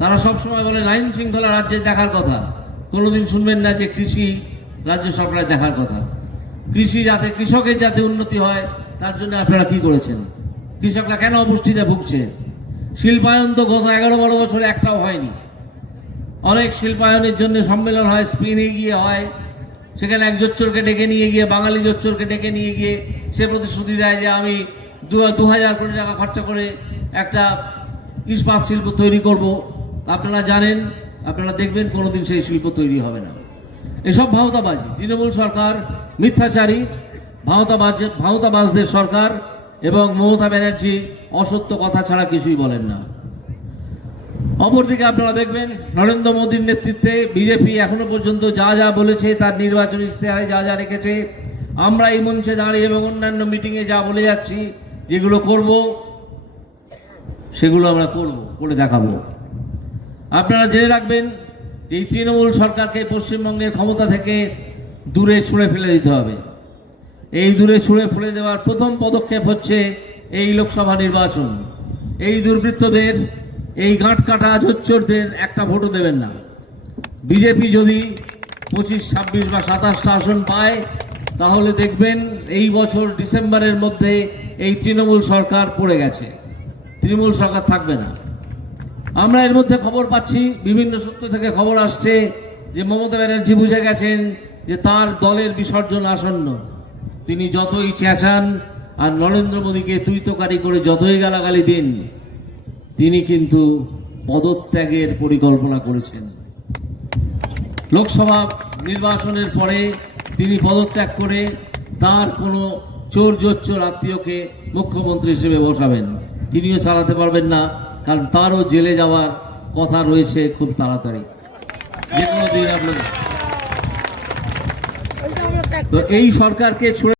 তারা সবসময় বলেন আইন শৃঙ্খলা রাজ্যে দেখার কথা। কোনোদিন শুনবেন না যে কৃষি রাজ্য সরকারের দেখার কথা। কৃষি যাতে, কৃষকের যাতে উন্নতি হয়, তার জন্য আপনারা কি করেছেন? কৃষকরা কেন অপুষ্টিতে ভুগছে? শিল্পায়ন তো গত এগারো বারো বছরে একটাও হয়নি। অনেক শিল্পায়নের জন্য সম্মেলন হয়, স্পেনে গিয়ে হয়। সেখানে এক জোচ্চরকে ডেকে নিয়ে গিয়ে, বাঙালি জোচ্চরকে ডেকে নিয়ে গিয়ে সে প্রতিশ্রুতি দেয় যে আমি দু হাজার কোটি টাকা খরচা করে একটা ইস্পাত শিল্প তৈরি করব। আপনারা জানেন, আপনারা দেখবেন কোনোদিন সেই শিল্প তৈরি হবে না। এসব ভাওতাবাজি, তৃণমূল সরকার, মিথ্যাচারী, ভাওতাবাজ, ভাওতাবাজদের সরকার এবং মমতা ব্যানার্জি অসত্য কথা ছাড়া কিছুই বলেন না। অপরদিকে আপনারা দেখবেন, নরেন্দ্র মোদীর নেতৃত্বে বিজেপি এখনও পর্যন্ত যা যা বলেছে তার নির্বাচনী ইশতেহারে যা যা রেখেছে, আমরা এই মঞ্চে দাঁড়িয়ে এবং অন্যান্য মিটিংয়ে যা বলে যাচ্ছি, যেগুলো করব, সেগুলো আমরা করব, করে দেখাবো। আপনারা জেনে রাখবেন যে এই তৃণমূল সরকারকে পশ্চিমবঙ্গের ক্ষমতা থেকে দূরে ছুঁড়ে ফেলে দিতে হবে। এই দূরে ছুঁড়ে ফেলে দেওয়ার প্রথম পদক্ষেপ হচ্ছে এই লোকসভা নির্বাচন। এই দুর্বৃত্তদের, এই গাঁট কাটা ঝোচ্চরদের একটা ভোটও দেবেন না। বিজেপি যদি পঁচিশ, ছাব্বিশ বা সাতাশটা আসন পায়, তাহলে দেখবেন এই বছর ডিসেম্বরের মধ্যে এই তৃণমূল সরকার পড়ে গেছে। তৃণমূল সরকার থাকবে না। আমরা এর মধ্যে খবর পাচ্ছি, বিভিন্ন সূত্র থেকে খবর আসছে যে মমতা ব্যানার্জি বুঝে গেছেন যে তার দলের বিসর্জন আসন্ন। তিনি যতই চেঁচান, আর নরেন্দ্র মোদীকে তুইতকারী করে যতই গালাগালি দিন, তিনি কিন্তু পদত্যাগের পরিকল্পনা করেছেন। লোকসভা নির্বাচনের পরে তিনি পদত্যাগ করে তার কোনো চোর জোচ্চোর আত্মীয়কে মুখ্যমন্ত্রী হিসেবে বসাবেন। তিনিও চালাতে পারবেন না। কারণ তারও জেলে যাওয়ার কথা রয়েছে খুব তাড়াতাড়ি। তো এই সরকারকে